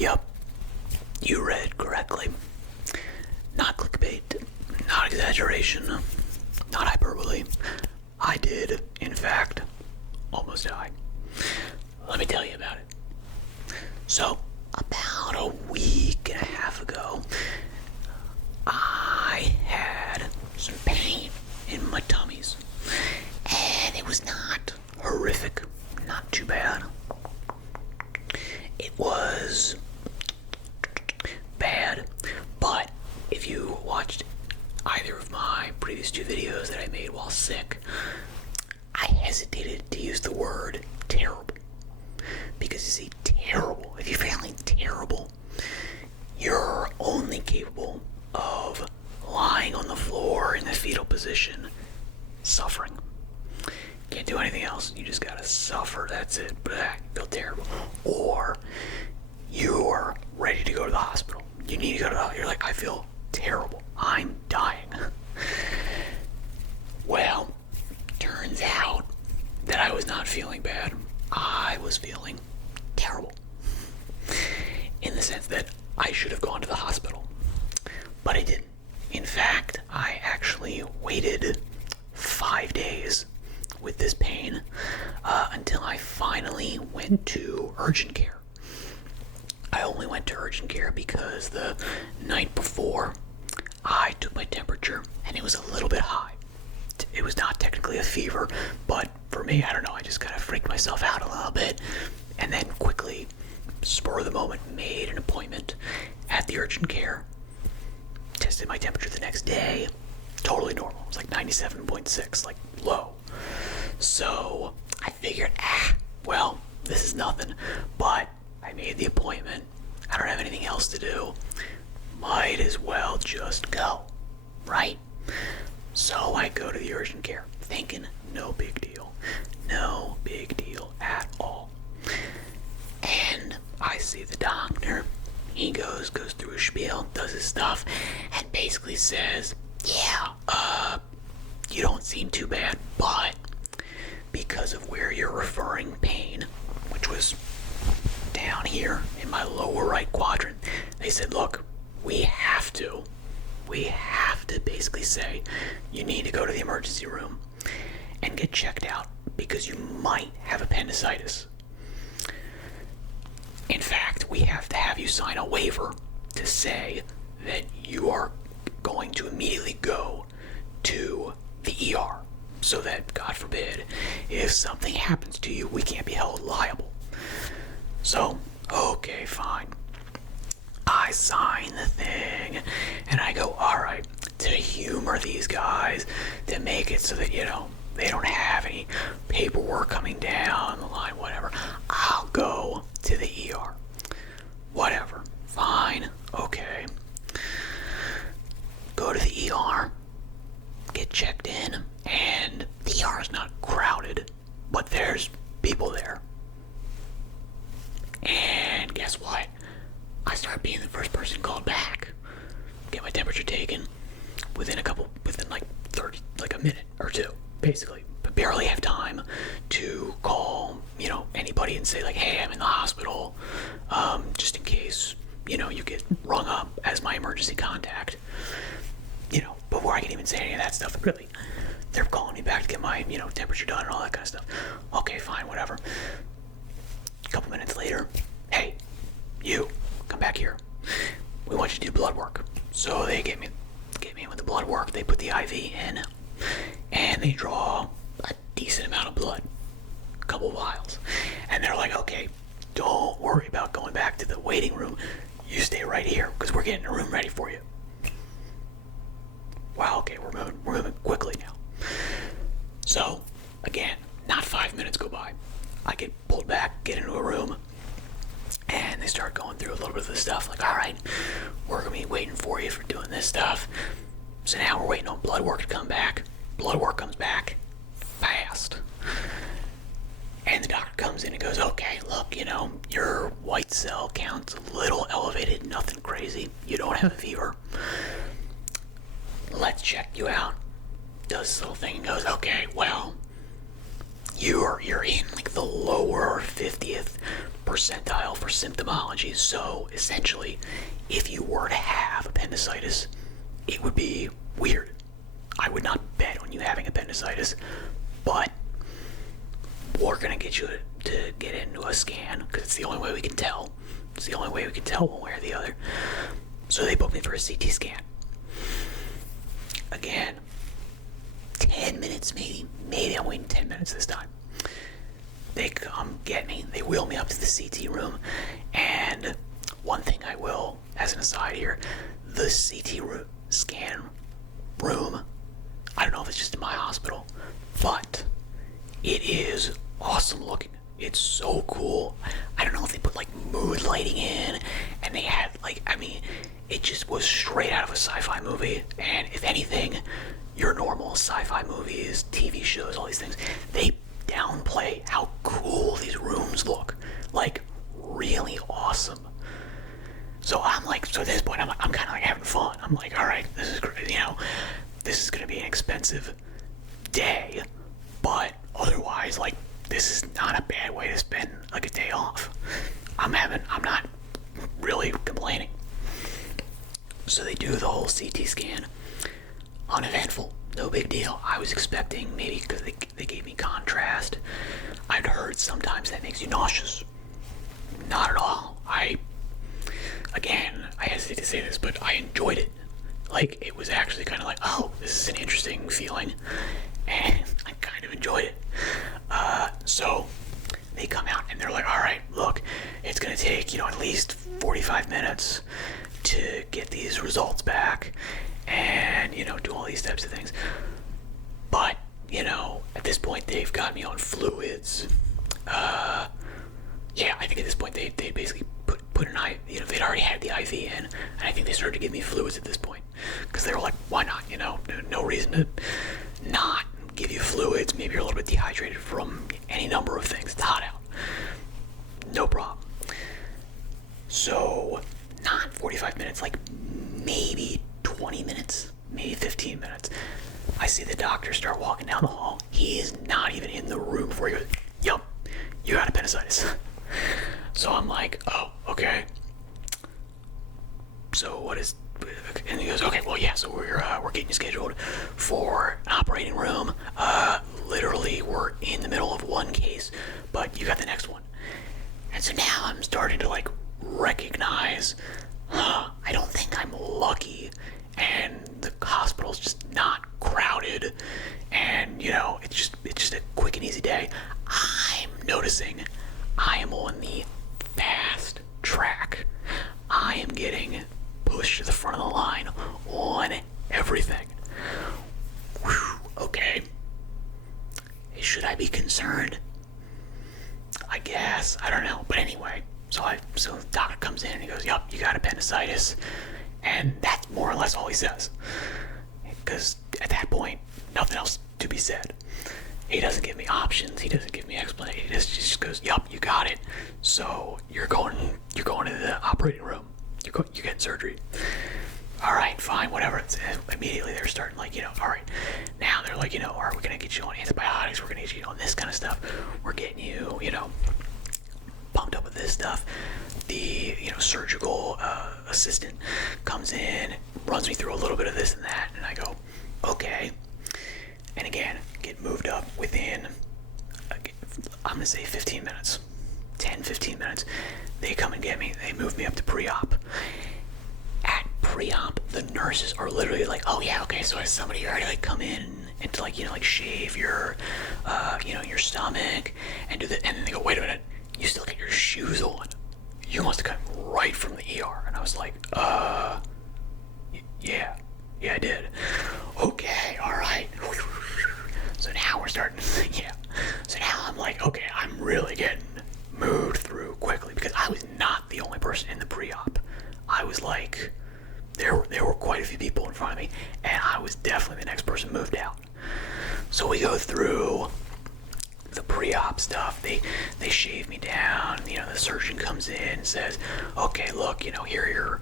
Yup, you read correctly. Not clickbait, not exaggeration, not hyperbole. I did, in fact, almost die. Let me tell you about it. So, about a week and a half ago, I had some pain in my tummies. And it was not horrific, not too bad. It was bad, but if you watched either of my previous two videos that I made while sick, I hesitated to use the word terrible. Because you see, terrible, if you're feeling terrible, you're only capable of lying on the floor in the fetal position, suffering. Can't do anything else. You just gotta suffer. That's it. Feel terrible. Or you're ready to go to the hospital. You need to go to the hospital. You're like, I feel terrible. I'm dying. Well, turns out that I was not feeling bad. I was feeling terrible. In the sense that I should have gone to the hospital. But I didn't. In fact, I actually waited 5 days with this pain until I finally went to urgent care. I only went to urgent care because the night before I took my temperature and it was a little bit high. It was not technically a fever, but for me, I don't know, I just kind of freaked myself out a little bit and then quickly, spur of the moment, made an appointment at the urgent care. Tested my temperature the next day, totally normal. It was like 97.6, like low. So I figured, well, this is nothing, but I made the appointment. I don't have anything else to do. Might as well just go, right? So I go to the urgent care, thinking no big deal. No big deal at all. And I see the doctor. He goes through his spiel, does his stuff, and basically says, yeah, you don't seem too bad, but because of where you're referring pain, which was down here in my lower right quadrant, they said, look, we have to basically say you need to go to the emergency room and get checked out because you might have appendicitis. In fact, we have to have you sign a waiver to say that you are going to immediately go to the ER so that, God forbid, if something happens to you, we can't be held liable. So, okay, fine. I sign the thing and I go, all right, to humor these guys, to make it so that, they don't have any paperwork coming down the line, whatever. I'll go to the ER. Whatever. Fine. Okay. Go to the ER. Get checked in. And the ER is not crowded, but there's people there. And guess what? I start being the first person called back. Get my temperature taken within like a minute or two, basically. But barely have time to call, anybody and say like, hey, I'm in the hospital, just in case, you get rung up as my emergency contact. Before I can even say any of that stuff, really, they're calling me back to get my, temperature done and all that kind of stuff. Okay, fine, whatever. A couple minutes later, hey, you, come back here. We want you to do blood work. So they get me with the blood work. They put the IV in, and they draw a decent amount of blood, a couple vials, and they're like, okay, don't worry about going back to the waiting room. You stay right here because we're getting a room ready for you. Wow, okay, we're moving quickly now. So again, not 5 minutes go by. I get pulled back, get into a room, and they start going through a little bit of the stuff. Like, all right, we're gonna be waiting for you for doing this stuff. So now we're waiting on blood work to come back. Blood work comes back fast. And the doctor comes in and goes, okay, look, your white cell count's a little elevated, nothing crazy. You don't have a fever. Let's check you out. Does this little thing and goes, okay, well, you're in like the lower 50th percentile for symptomology. So essentially, if you were to have appendicitis, it would be weird. I would not bet on you having appendicitis, but we're gonna get you to get into a scan because it's the only way we can tell. It's the only way we can tell one way or the other. So they booked me for a CT scan. Again, 10 minutes maybe. Maybe I'm waiting 10 minutes this time. They come get me. They wheel me up to the CT room. And one thing I will, as an aside here, the CT scan room, I don't know if it's just in my hospital, but it is awesome looking. It's so cool. I don't know if they put like mood lighting in, and they had like, I mean, it just was straight out of a sci-fi movie. And if anything, your normal sci-fi movies, TV shows, all these things, they downplay how cool these rooms look. Like, really awesome. So I'm like, so at this point, I'm kind of like having fun. I'm like, all right, this is great. You know, this is gonna be an expensive day, but otherwise, like, this is not a bad way to spend like a day off. I'm not really complaining. So they do the whole CT scan. Uneventful, no big deal. I was expecting, maybe because they gave me contrast, I'd heard sometimes that makes you nauseous. Not at all. I hesitate to say this, but I enjoyed it. Like, it was actually kind of like, oh, this is an interesting feeling, and I kind of enjoyed it. So they come out and they're like, all right, look, it's gonna take, at least 45 minutes to get these results back and, do all these types of things. But, at this point they've got me on fluids. Yeah, I think at this point they basically put an IV, they'd already had the IV in, and I think they started to give me fluids at this point, because they were like, why not, no reason to not give you fluids. Maybe you're a little bit dehydrated from any number of things. It's hot out. No problem. So, not 45 minutes, like maybe 20 minutes, maybe 15 minutes. I see the doctor start walking down the hall. He is not even in the room before he goes, yup, you got appendicitis. So I'm like, oh, okay. So what is, and he goes, okay, well, yeah, so we're getting you scheduled for an operating room. Literally, we're in the middle of one case, but you got the next one. And so now I'm starting to like recognize, I don't think I'm lucky, and the hospital's just not crowded, and it's just a quick and easy day. I'm noticing I am on the fast track. I am getting pushed to the front of the line on everything. Whew, okay. Should I be concerned? I guess. I don't know. But anyway, so the doctor comes in and he goes, yup, you got appendicitis. And that's more or less all he says. Because at that point, nothing else to be said. He doesn't give me options. He doesn't give me explanation. He just goes, yup, you got it. So you're going to the operating room. You're getting surgery. All right, fine, whatever. Immediately they're starting like, all right, now they're like, all right, we're going to get you on antibiotics. We're going to get you on this kind of stuff. We're getting you, pumped up with this stuff. The, surgical assistant comes in, runs me through a little bit of this and that. And I go, okay. And again, get moved up within, I'm going to say 15 minutes, 10, 15 minutes. They come and get me. They move me up to pre-op. At pre-op, the nurses are literally like, oh yeah, okay, so has somebody already like come in and to like shave your, your stomach and do that. And then they go, wait a minute, you still get your shoes on. You must have come right from the ER. And I was like, yeah, I did. Okay, all right. So now we're starting, yeah. So now I'm like, okay, I'm really getting moved through quickly, because I was not the only person in the pre-op. I was like, there were quite a few people in front of me, and I was definitely the next person moved out. So we go through the pre-op stuff. They shave me down. The surgeon comes in and says, okay, look, here are your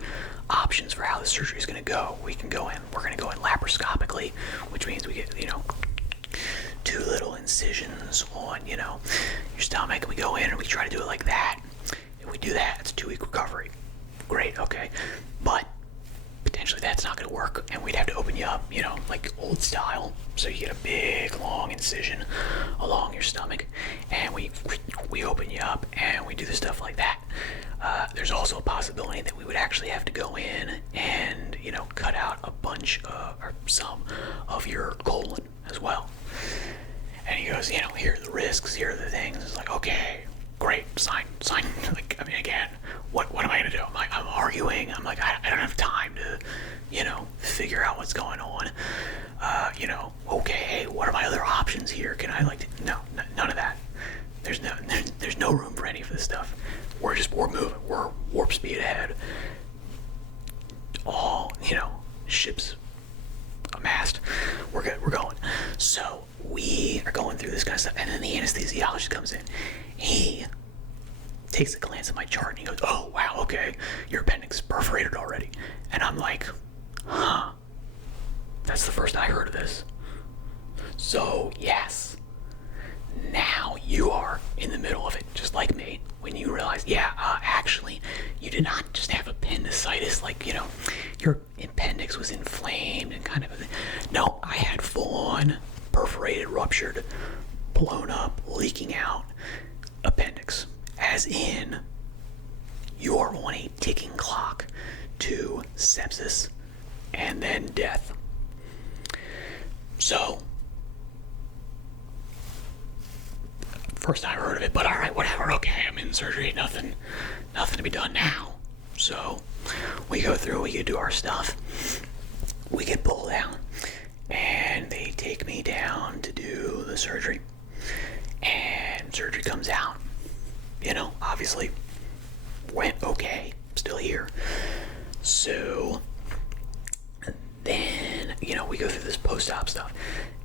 options for how the surgery is going to go. We're going to go in laparoscopically, which means we get, 2 little incisions on, your stomach, and we go in and we try to do it like that. we do that, it's a 2-week recovery. Great, okay. But potentially that's not going to work, and we'd have to open you up, you know, like old style. So you get a big, long incision along your stomach, and we open you up, and we do the stuff like that. There's also a possibility that we would actually have to go in and, you know, cut out a bunch or some of your colon as well. And he goes, you know, here are the risks, here are the things. It's like, okay, great, sign. Like, I mean, again, what am I gonna do? I'm arguing. I'm like, I don't have time to, you know, figure out what's going on. You know, okay, hey, what are my other options here? Can I no, none of that. There's no room for any of this stuff. We're moving. We're warp speed ahead. All, you know, ships amassed. We're good. We're going. So we are going through this kind of stuff, and then the anesthesiologist comes in. He takes a glance at my chart and he goes, "Oh wow, okay, your appendix is perforated already." And I'm like, "Huh? That's the first I heard of this." So yes, now you are in the middle of it, just like me. When you realize, actually, you did not just have appendicitis, like, you know, your appendix was inflamed and kind of. No, I had full-on perforated, ruptured, blown up, leaking out appendix. As in, you're on a ticking clock to sepsis and then death. So, first I heard of it, but alright, whatever, okay, I'm in surgery, nothing to be done now. So, we go through, we do our stuff, we get pulled out, and they take me down to do the surgery. And surgery comes out. You know, obviously went okay, still here. So then, you know, we go through this post-op stuff.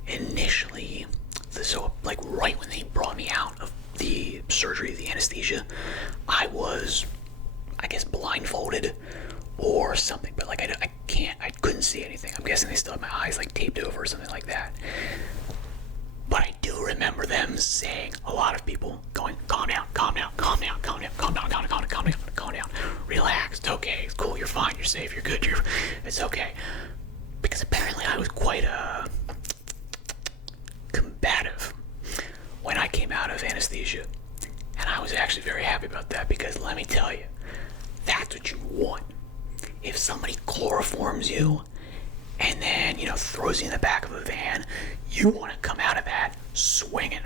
Initially, so like right when they brought me out of the surgery, the anesthesia, I was, I guess, blindfolded or something, but like I couldn't see anything. I'm guessing they still had my eyes like taped over or something like that. But I do remember them saying, a lot of people going, calm down, relax, it's okay, it's cool, you're fine, you're safe, you're good, it's okay. Because apparently I was quite combative when I came out of anesthesia. And I was actually very happy about that, because let me tell you, that's what you want. If somebody chloroforms you and then, you know, throws you in the back of a van, you want to come out of that swinging.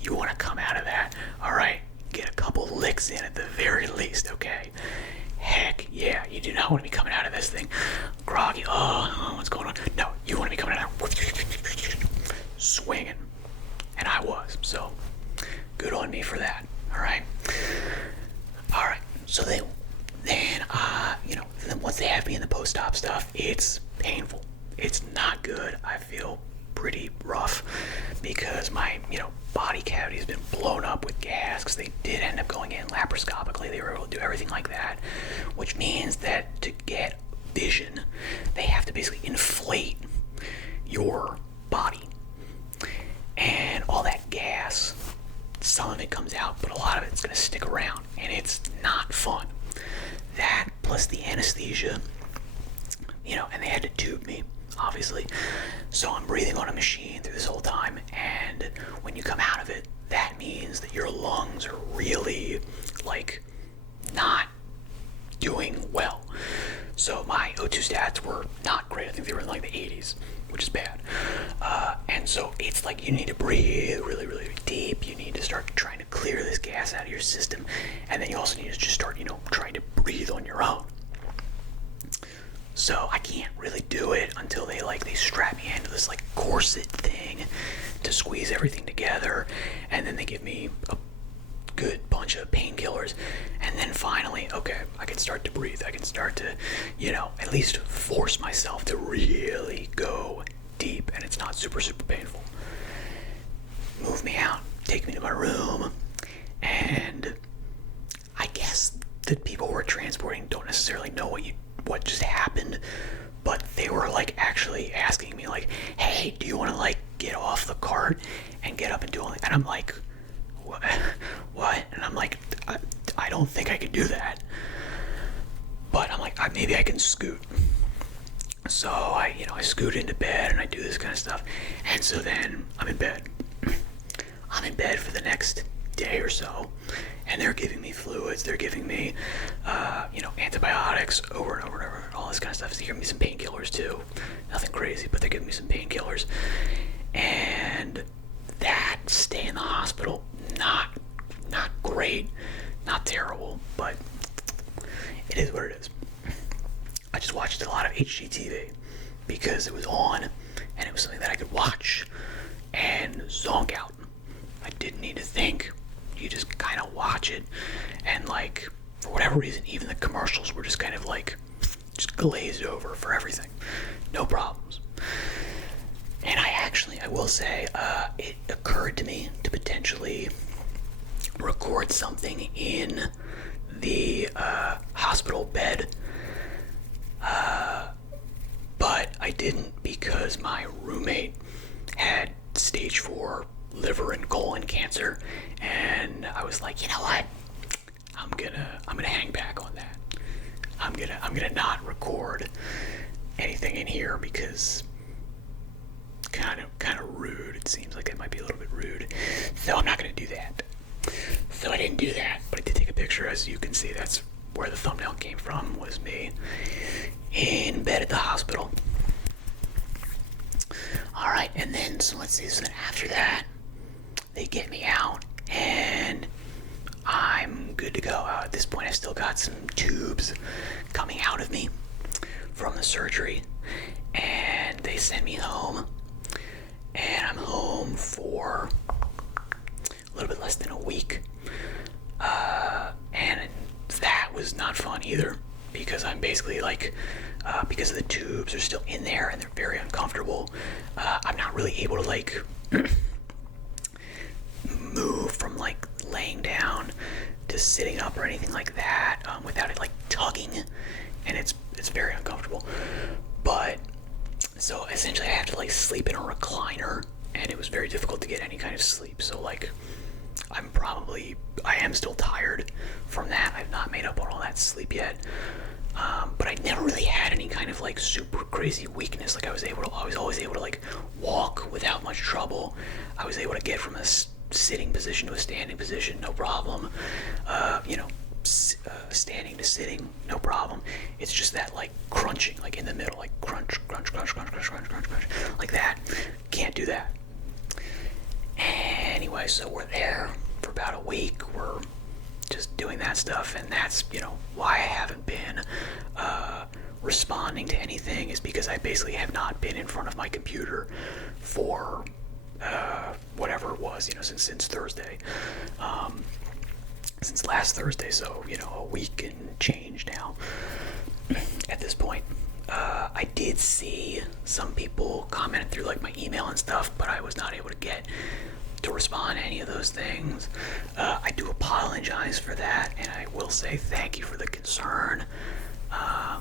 You want to come out of that, all right, get a couple licks in at the very least, okay? Heck yeah, you do not want to be coming out of this thing groggy. Oh, what's going on? No, you want to be coming out of there swinging. And I was, so good on me for that, all right? All right, so then you know, then once they have me in the post-op stuff, it's painful. It's not good. I feel pretty rough because my, you know, body cavity has been blown up with gas, because they did end up going in laparoscopically. They were able to do everything like that, which means that to get vision, they have to basically inflate your body. And all that gas, some of it comes out, but a lot of it's going to stick around, and it's not fun. That plus the anesthesia, you know, and they had to tube me, obviously. So I'm breathing on a machine through this whole time, and when you come out of it, that means that your lungs are really, like, not doing well. So my O2 stats were not great. I think they were in like the 80s, which is bad. And so it's like you need to breathe really, really deep. You need to start trying to clear this gas out of your system. And then you also need to just start, you know, trying to breathe on your own. So I can't really do it until they strap me into this like corset thing to squeeze everything together. And then they give me a good bunch of painkillers, and then finally, okay, I can start to breathe. I can start to, you know, at least force myself to really go deep, and it's not super, super painful. Move me out, take me to my room, and I guess the people who are transporting don't necessarily know what just happened, but they were like actually asking me like, hey, do you want to like get off the cart and get up and do all that? And I'm like, what? And I'm like, I don't don't think I could do that. But I'm like, maybe I can scoot. So I scoot into bed and I do this kind of stuff. And so then I'm in bed. I'm in bed for the next day or so, and they're giving me fluids. They're giving me, antibiotics over and over and over, all this kind of stuff. They're giving me some painkillers too. Nothing crazy, but they're giving me some painkillers. And that stay in the hospital, not great, not terrible, but it is what it is. I just watched a lot of HGTV because it was on, and it was something that I could watch and zonk out. I didn't need to think. You just kind of watch it, and like, for whatever reason, even the commercials were just kind of like, just glazed over for everything. No problems. And I will say, it occurred to me to potentially record something in the hospital bed, but I didn't because my roommate had stage 4 liver and colon cancer, and I was like, you know what? I'm gonna hang back on that. I'm gonna not record anything in here because kind of rude. It seems like it might be a little bit rude. So I'm not gonna do that. So I didn't do that, but I did take a picture. As you can see, that's where the thumbnail came from, was me in bed at the hospital. Alright, and then, so let's see, so then after that, they get me out, and I'm good to go. At this point, I've still got some tubes coming out of me from the surgery, and they send me home, and I'm home for a little bit less than a week, and that was not fun either, because I'm basically like, because the tubes are still in there and they're very uncomfortable, I'm not really able to like move from like laying down to sitting up or anything like that, without it like tugging, and it's very uncomfortable. But so essentially I have to like sleep in a recliner, and it was very difficult to get any kind of sleep. So like I am still tired from that. I've not made up on all that sleep yet. But I never really had any kind of like super crazy weakness. Like I was always able to like walk without much trouble. I was able to get from a sitting position to a standing position, no problem. Standing to sitting, no problem. It's just that like crunching, like in the middle, like crunch, crunch, crunch, crunch, crunch, crunch, crunch, crunch, like that. Can't do that. Anyway, so we're there for about a week. We're just doing that stuff, and that's, why I haven't been responding to anything, is because I basically have not been in front of my computer for whatever it was, since Thursday. Since last Thursday, so, a week and change now at this point. I did see some people commented through like my email and stuff, but I was not able to get to respond to any of those things. I do apologize for that, and I will say thank you for the concern. I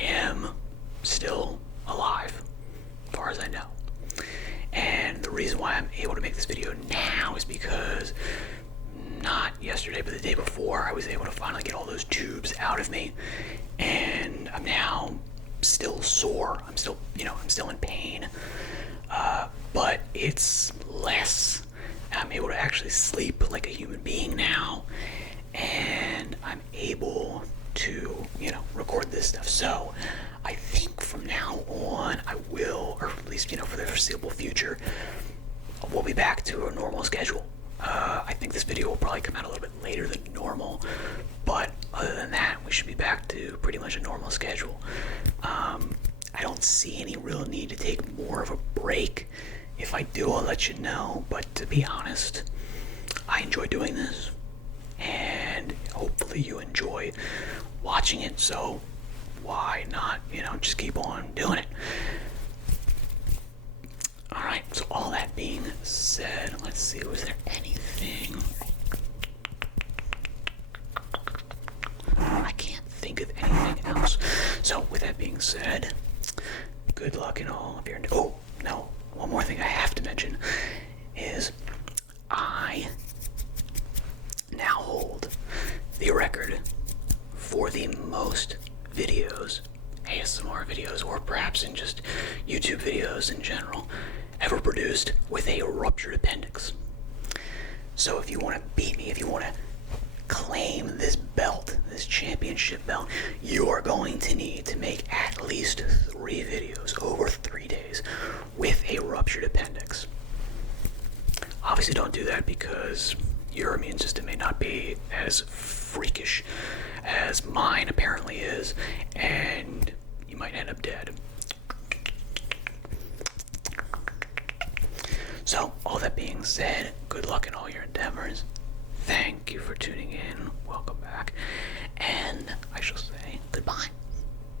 am still alive, as far as I know. And the reason why I'm able to make this video now is because not yesterday, but the day before, I was able to finally get all those tubes out of me, and I'm now still sore. I'm still in pain, but it's less. I'm able to actually sleep like a human being now, and I'm able to, record this stuff. So I think from now on, I will, or at least, for the foreseeable future, we'll be back to a normal schedule. I think this video will probably come out a little bit later than normal, but other than that, we should be back to pretty much a normal schedule. I don't see any real need to take more of a break. If I do, I'll let you know, but to be honest, I enjoy doing this, and hopefully you enjoy watching it, so why not, just keep on doing it. Alright, so all that being said, let's see, was there anything? I can't think of anything else. So, with that being said, good luck in all of your... Oh, no, one more thing I have to mention is I now hold the record for the most videos, ASMR videos, or perhaps in just YouTube videos in general, ever produced with a ruptured appendix. So if you want to beat me, if you want to claim this belt, this championship belt, you are going to need to make at least 3 videos over 3 days with a ruptured appendix. Obviously don't do that because your immune system may not be as freakish as mine apparently is, and you might end up dead. So, all that being said, good luck in all your endeavors. Thank you for tuning in. Welcome back. And I shall say goodbye.